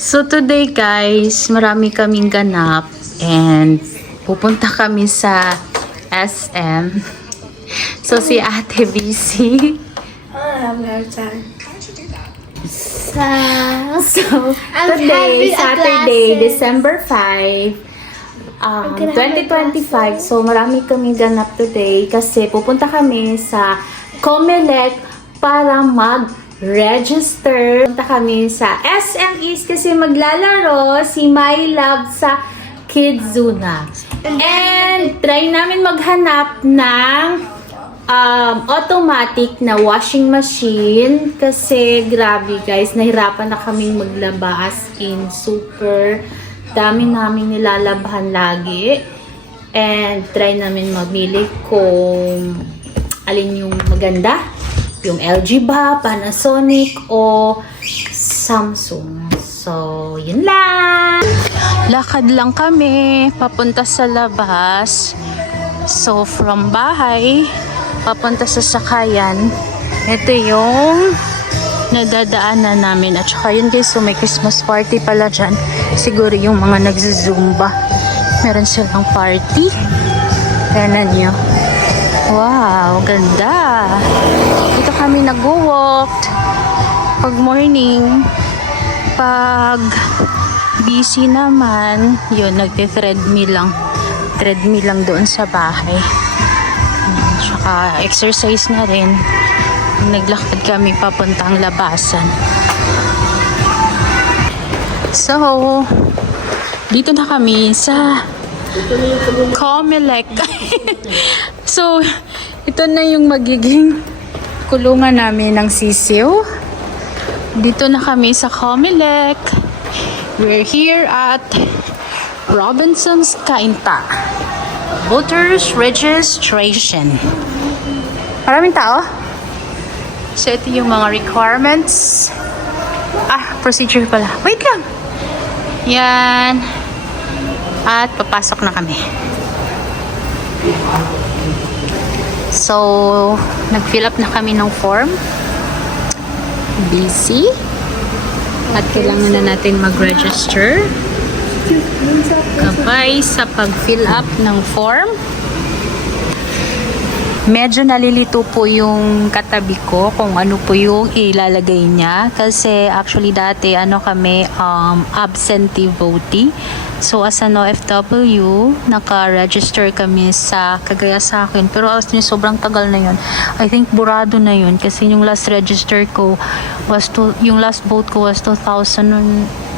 So today guys, marami kaming ganap and pupunta kami sa SM. So si Ate BC. So today, Saturday, December 5, 2025. So marami kaming ganap today kasi pupunta kami sa Comelec para mag-register. Punta kami sa SM East kasi maglalaro si My Love sa Kidzuna. And try namin maghanap ng automatic na washing machine kasi grabe guys, nahirapan na kaming maglaba, as in super dami namin nilalabahan lagi. And try namin mamili kung alin yung maganda, yung LG ba, Panasonic o Samsung. So yun lang, lakad lang kami papunta sa labas. So from bahay papunta sa sakayan, ito yung nadadaanan namin. At saka yun guys, so may Christmas party pala dyan. Siguro yung mga nagzuzumba, meron silang party. Tignan nyo, wow, ganda. Dito kami nag-walk pag morning. Pag busy naman, yun, nagte-treadmill lang doon sa bahay. Tsaka exercise na rin. Naglakad kami papuntang labasan. So dito na kami sa Comelec. So ito na yung magiging kulungan namin ng sisiw. Dito na kami sa Comelec. We're here at Robinson's Kainta. Voters registration. Maraming tao. So ito yung mga requirements. Procedure pala. Wait lang. Yan. At papasok na kami. So nag-fill up na kami ng form. Busy. At kailangan na natin mag-register. Kapay sa pag-fill up ng form. Medyo nalilito po yung katabi ko kung ano po yung ilalagay niya. Kasi actually dati kami absentee votee. So as an OFW, naka-register kami sa kagaya sa akin. Pero sobrang tagal na yun. I think burado na yun. Kasi yung last register ko was yung last vote ko was 2000,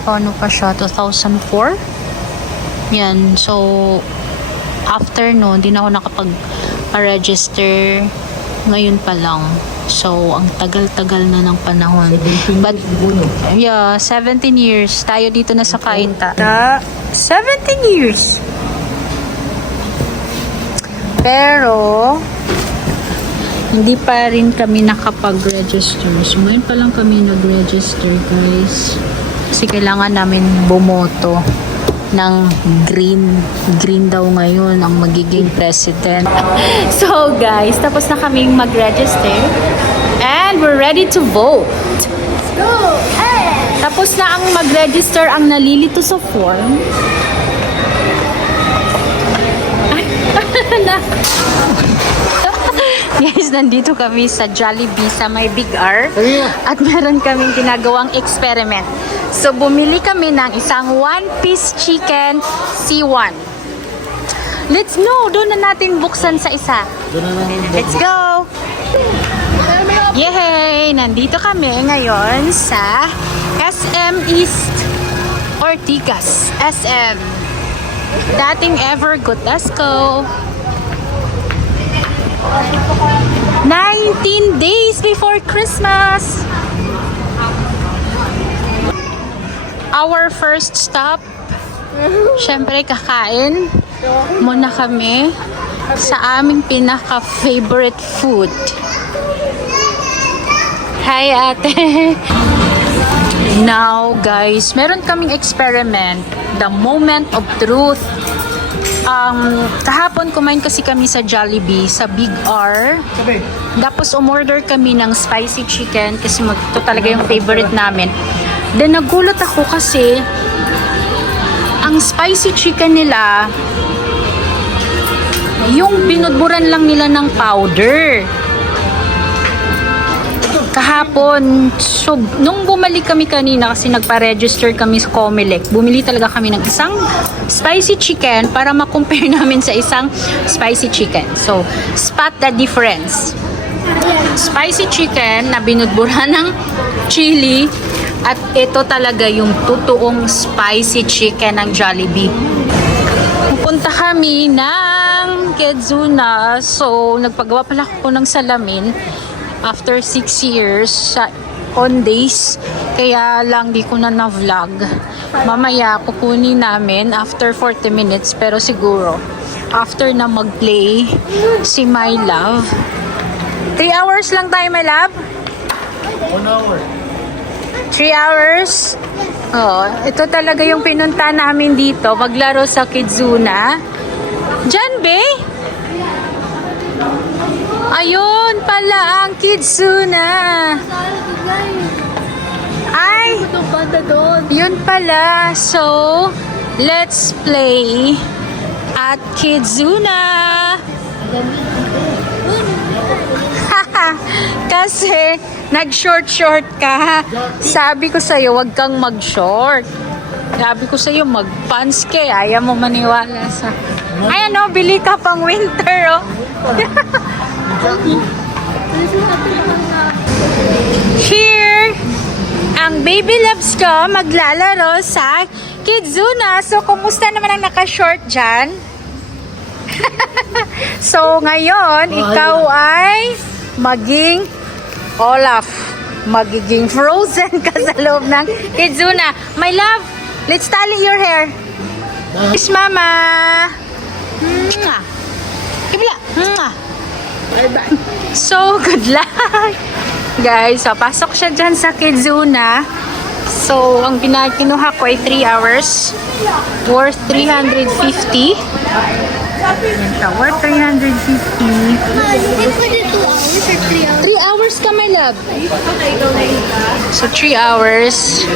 paano pa siya? 2004? Yan. So after no, hindi na ako nakapag-register ngayon pa lang. So, ang tagal-tagal na ng panahon. But, yeah, 17 years. Tayo dito na sa Kainta. 17 years. Pero, hindi pa rin kami nakapag-register. So, ngayon pa lang kami nag-register, guys. Kasi kailangan namin bumoto ng green daw ngayon ang magiging president. So guys, tapos na kaming mag-register and we're ready to vote. Let's go! Hey! Tapos na ang mag-register, ang nalilito sa form. Yes, nandito kami sa Jollibee sa may Big R at meron kaming ginagawang experiment. So, bumili kami ng isang one-piece chicken C1. Let's go! Doon na natin buksan sa isa. Let's go! Yay! Nandito kami ngayon sa SM East Ortigas. SM. Dating Evergood. Let's go! 19 days before Christmas! Our first stop, syempre kakain muna kami sa aming pinaka-favorite food. Hi ate! Now guys, meron kaming experiment, the moment of truth. Kahapon kumain kasi kami sa Jollibee, sa Big R. Tapos umorder kami ng spicy chicken kasi ito talaga yung favorite namin. Then nagulat ako kasi ang spicy chicken nila, yung binudburan lang nila ng powder. Kahapon, so, nung bumalik kami kanina kasi nagpa-register kami sa Comelec, bumili talaga kami ng isang spicy chicken para ma-compare namin sa isang spicy chicken. So, spot the difference. Spicy chicken na binudburan ng chili at ito talaga yung totoong spicy chicken ng Jollibee. Pupunta kami ng Quezona. So, nagpagawa pala ako ng salamin after 6 years on days, kaya lang di ko na na-vlog. Mamaya kukunin namin after 40 minutes, pero siguro after na mag-play si My Love. 3 hours lang tayo, My Love? 1 hour. 3 hours? Oh, ito talaga yung pinunta namin dito, maglaro sa Quezona. Diyan, be? Ayun pala ang Quezona. Ay, yun pala. So, let's play at Quezona. Kasi nag-short ka. Sabi ko sa'yo, wag kang mag-short. Sabi ko sa'yo, mag-pants ka. Ayaw mo maniwala sa... Ay, ano, bili ka pang winter, oh. Here, ang baby loves ko maglalaro sa Quezona. So, kumusta naman ang naka-short dyan? So, ngayon, ikaw ay maging Olaf. Magiging frozen ka sa loob ng Quezona. My love, let's tali your hair. Kiss mama. Mwah. Kibla. Mwah. Bye-bye. So, good luck! Guys, so, pasok siya dyan sa Quezona. So, ang kinuha ko ay 3 hours. Worth 350. Worth 350. They put it 2 hours or 3 hours? 3 hours ka, my love. So, 3 hours.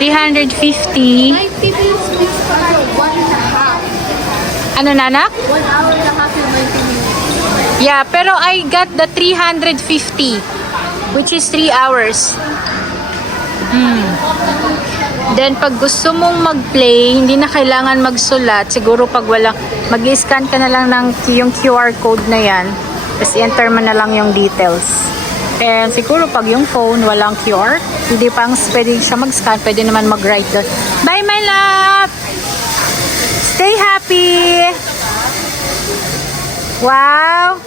350. 90 minutes makes for 1.5. Ano, nanak? 1 hour and a half and 90 minutes. Yeah, pero I got the 350, which is 3 hours. Then, pag gusto mong mag-play, hindi na kailangan magsulat. Siguro pag wala, mag-scan ka na lang ng yung QR code na yan. Tapos, enter mo na lang yung details. And siguro pag yung phone, walang QR, hindi pang pwede siya mag-scan, pwede naman mag-write doon. Bye, my love! Stay happy! Wow!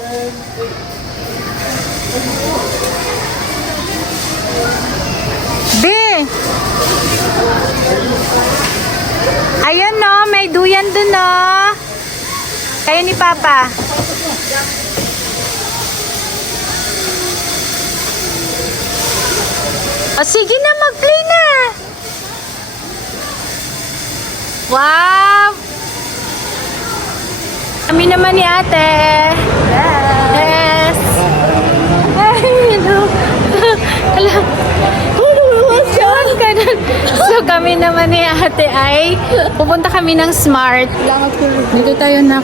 B! Ayun no, may duyan dun no. Kayo ni Papa. O sige na, mag-play na. Wow! Kami naman ni ate. Yes. Ay, hello. Hello. So kami naman ni ate ay pupunta kami ng Smart. Dito tayo na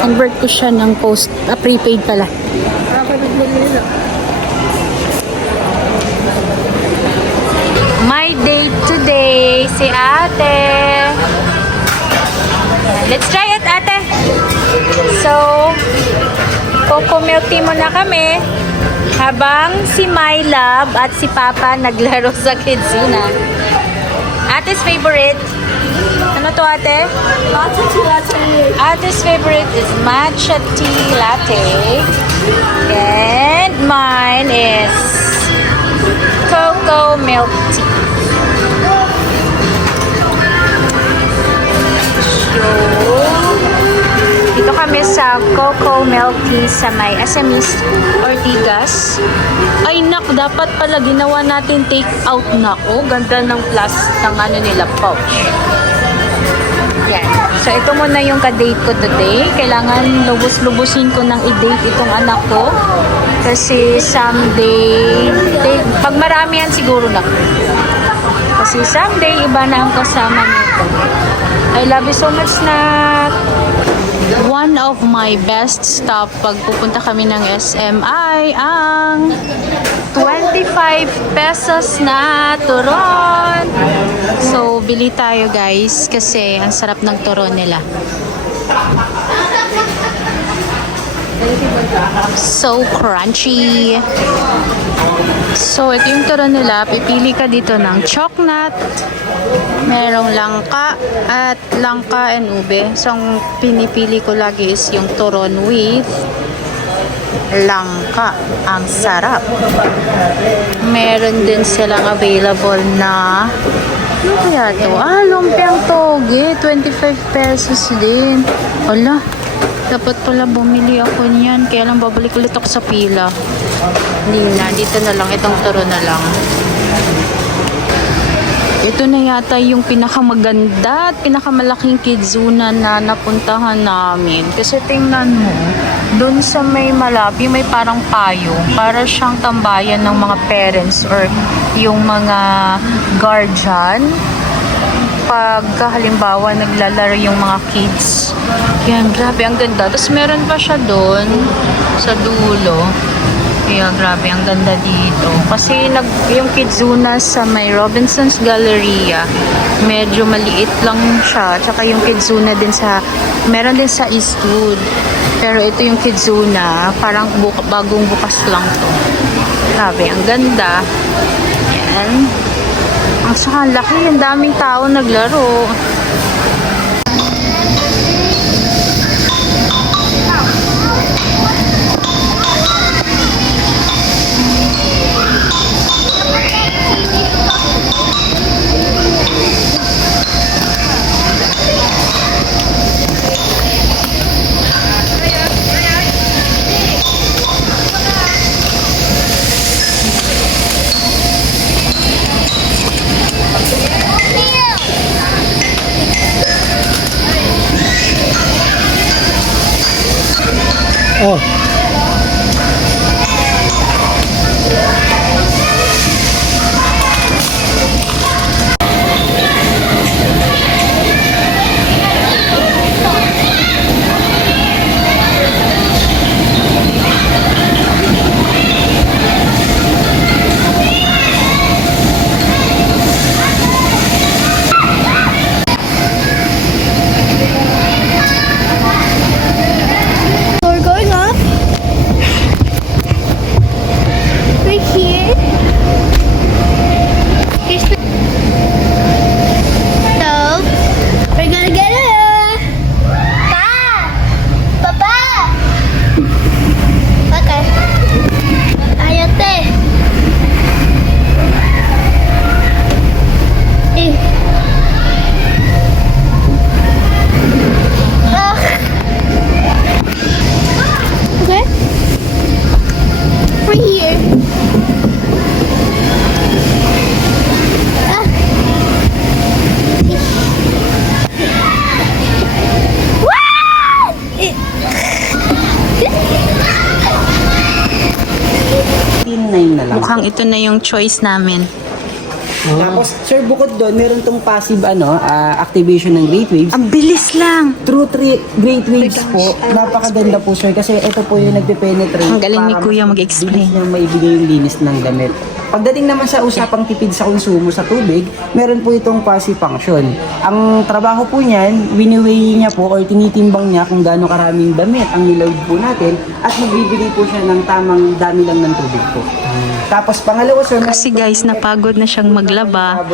convert ko siya ng prepaid pala. My date today si ate. Let's try it, ate. So, coco milk tea muna kami habang si My Love at si Papa naglaro sa Quezona. Ate's favorite. Ano to, ate? Matcha tea latte. Ate's favorite is matcha tea latte. And mine is cocoa milk tea. Dito kami sa Coco Milk Tea sa may SMEs Ortigas. Ay nak, dapat pala ginawa natin take out na. Oh, ganda ng plus ng ano nila pouch. Yan. So, ito muna yung ka-date ko today. Kailangan lubos-lubusin ko ng i-date itong anak ko. Kasi someday, pag marami yan siguro na. Kasi someday, iba na ang kasama nito. I love you so much, Nat. One of my best stop pag pupunta kami ng SM ay ang 25 pesos na turon. So, bili tayo guys kasi ang sarap ng turon nila. So crunchy. So, ito yung turon nila. Pipili ka dito ng choknut. Merong langka at langka and ube. So, ang pinipili ko lagi is yung turon with langka. Ang sarap. Meron din silang available na ano kaya to? Lumpiang toge. 25 pesos din. Wala. Dapat pala bumili ako niyan. Kaya lang babalik ulit ako sa pila. Hindi na. Dito na lang. Itong turo na lang. Ito na yata yung pinakamaganda at pinakamalaking kidzuna na napuntahan namin. Kasi tingnan mo, dun sa may malapi, may parang payong. Para siyang tambayan ng mga parents or yung mga guardian. Pag halimbawa naglalaro yung mga kids. Yan, grabe, ang ganda. Tapos meron pa siya doon sa dulo. Kaya grabe, ang ganda dito. Kasi yung kidzuna sa may Robinson's Galleria, medyo maliit lang siya. Tsaka yung kidzuna din sa, meron din sa Eastwood. Pero ito yung kidzuna, parang bagong bukas lang to. Grabe, ang ganda. Yan. Ang saka laki, ang daming tao naglaro. Oh. We're going up. Right here. Here's the... So, we're gonna get it. Papa! Okay. Ayate. Eh. Ah. Okay. Right here. Ah. What? Mukhang ito na yung choice namin. Tapos, sir, bukod doon, meron tong passive activation ng Great Waves. Ang bilis lang! True Great Waves po, napakaganda po, sir, kasi ito po yung nagpe-penetrate. Ang galing ni para Kuya mas mag-explain. bilis niya maibigay yung linis ng damit. Pagdating naman sa usapang tipid sa konsumo sa tubig, meron po itong passive function. Ang trabaho po niyan, wini-weigh niya po or tinitimbang niya kung gaano karaming damit ang niload po natin at magbibigay po siya ng tamang dami lang ng tubig po. Tapos pangalawa, sir, Kasi guys, napagod na siyang maglaba.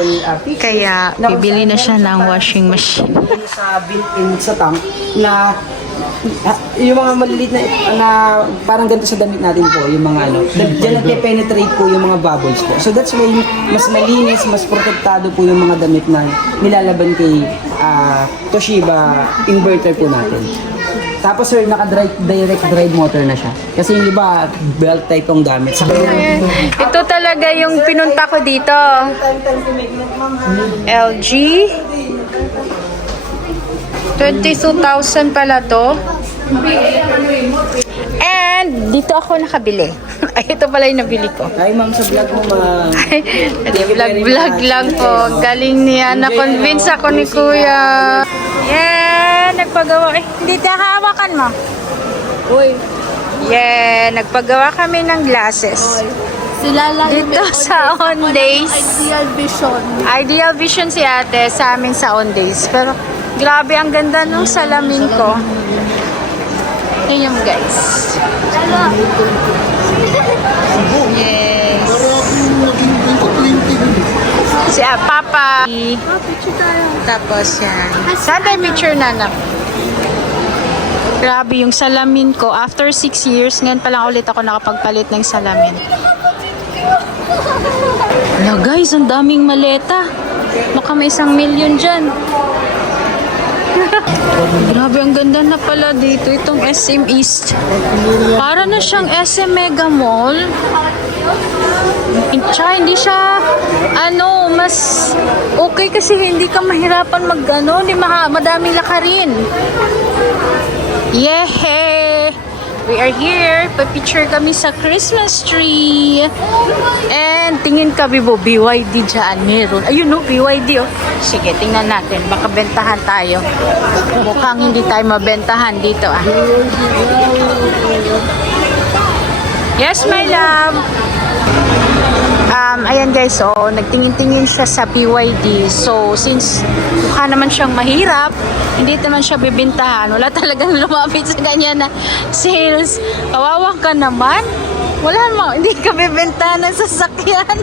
Kaya bibili na siya ng washing machine. Sa built-in sa tank na yung mga maliliit na parang ganito sa damit natin po, yung mga dyan nagpe-penetrate po yung mga bubbles po. So that's why mas malinis, mas protektado po yung mga damit na nilalaban kay Toshiba inverter po natin. Tapos sir, naka-direct drive motor na siya. Kasi yung iba, belt type ang gamit. Ito talaga yung pinunta ko dito. LG. 22,000 pala to. And dito ako nakabili. Ay, ito pala yung nabili ko. Hi ma'am, sa vlog mo ma'am. Vlog lang po. Galing niya. Na-convince ako ni Kuya. Yeah, nagpagawa. Hindi hawakan mo. Uy. Yeah, nagpagawa kami ng glasses. Sila lang Dito sa Ondays. Ideal Vision. Ideal Vision si ate sa amin sa Ondays. Pero grabe, ang ganda nung salamin ko. Yun yung guys. Yes. Si Papa. Picture tayo. Tapos yan. Saan tayo picture na anak? Grabe yung salamin ko. After 6 years, ngayon pa lang ulit ako nakapagpalit ng salamin. Wala guys, ang daming maleta. Baka may 1 million dyan. Grabe, ang ganda na pala dito. Itong SM East. Para na siyang SM Mega Mall. Tsaka hindi siya, mas okay kasi hindi ka mahirapan hindi madaming lakarin. Yeah! We are here. Pa-picture kami sa Christmas tree. And tingin ka, Bibo, BYD dyan. Meron. Ayun, no, BYD, oh. Sige, tingnan natin. Baka bentahan tayo. Mukhang hindi tayo mabentahan dito, ah. Yes, my love. Ayan guys, so nagtingin-tingin siya sa BYD. So since mukha naman siyang mahirap, hindi naman siya bibintahan. Wala talagang lumapit sa ganyan na sales. Kawawa ka naman. Wala mo, hindi ka bibintahan ng sasakyan.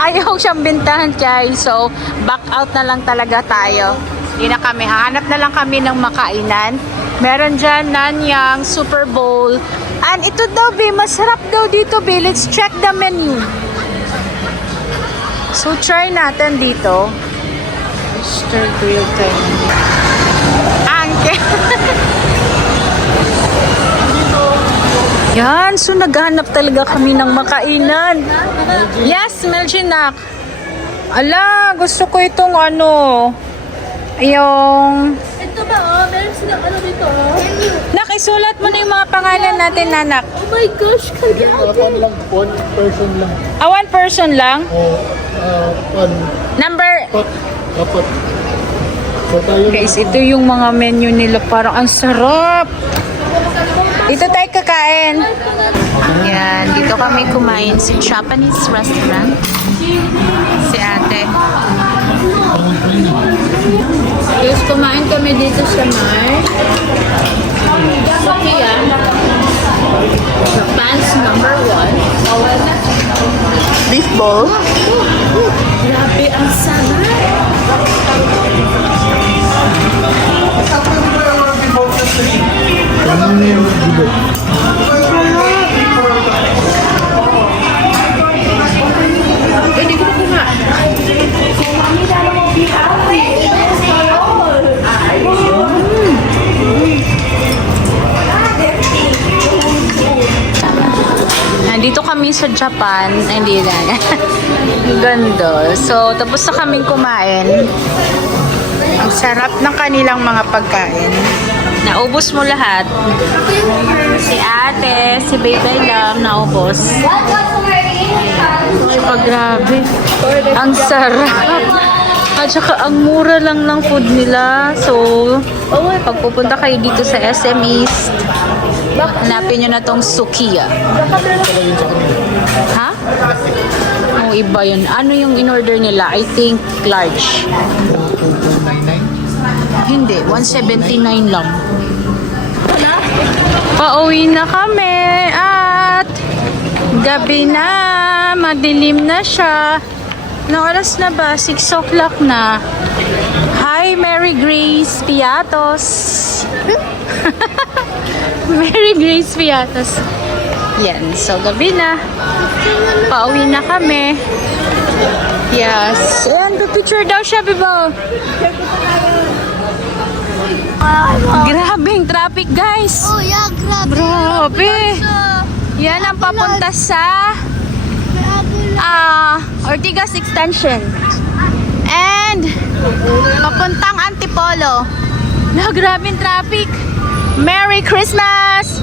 Ayaw siyang bintahan guys. So back out na lang talaga tayo. Hindi na kami. Hahanap na lang kami ng makainan. Meron dyan Nanyang, Super Bowl. And ito daw, be, masarap daw dito, be. Let's check the menu. So, try natin dito. Mr. Grill tayo. Angke. Yan, so naghanap talaga kami ng makainan. Yes, Meljinak. Ala, gusto ko itong yung... Ito ba, oh? Meron silang dito, oh? Nakisulat mo na yung mga pangalan natin, nanak. Oh my gosh, kaya Lang, one person lang. One person lang? One. Number... Dapat. So tayo. Guys, ito yung mga menu nila. Parang ang sarap. Dito tayo kakain. Yan, dito kami kumain sa Japanese restaurant. Si ate. Yes, kumain kami dito sa Sophia. Pants number 1. beef ball. Grabe, ang sarap. Pwede ko kumain. Nandito kami sa Japan. Ay, hindi na. Ganda. So, tapos na kaming kumain. Ang sarap ng kanilang mga pagkain. Naubos mo lahat. Si ate, si Baby Love, naubos. Tsaka grabe. Ang sarap. At saka ang mura lang ng food nila. So, pag pupunta kayo dito sa SM East, hanapin nyo na tong Sukiya. Ha? Oh, iba yun. Ano yung in-order nila? I think large. Hindi, 179 lang. Pauwi na kami at gabi na, madilim na siya. Anong oras na ba? 6 o'clock na. Hi, Mary Grace Piatos. Mary Grace Piatos. Yan, so gabi na. Pauwi na kami. Yes. Ayan, picture daw siya, Bibo. Grabing traffic, guys. Oh, yeah, grabe. Grabe. Yan ang papunta sa Ortigas Extension. And Papuntang Antipolo. No, grabing traffic. Merry Christmas!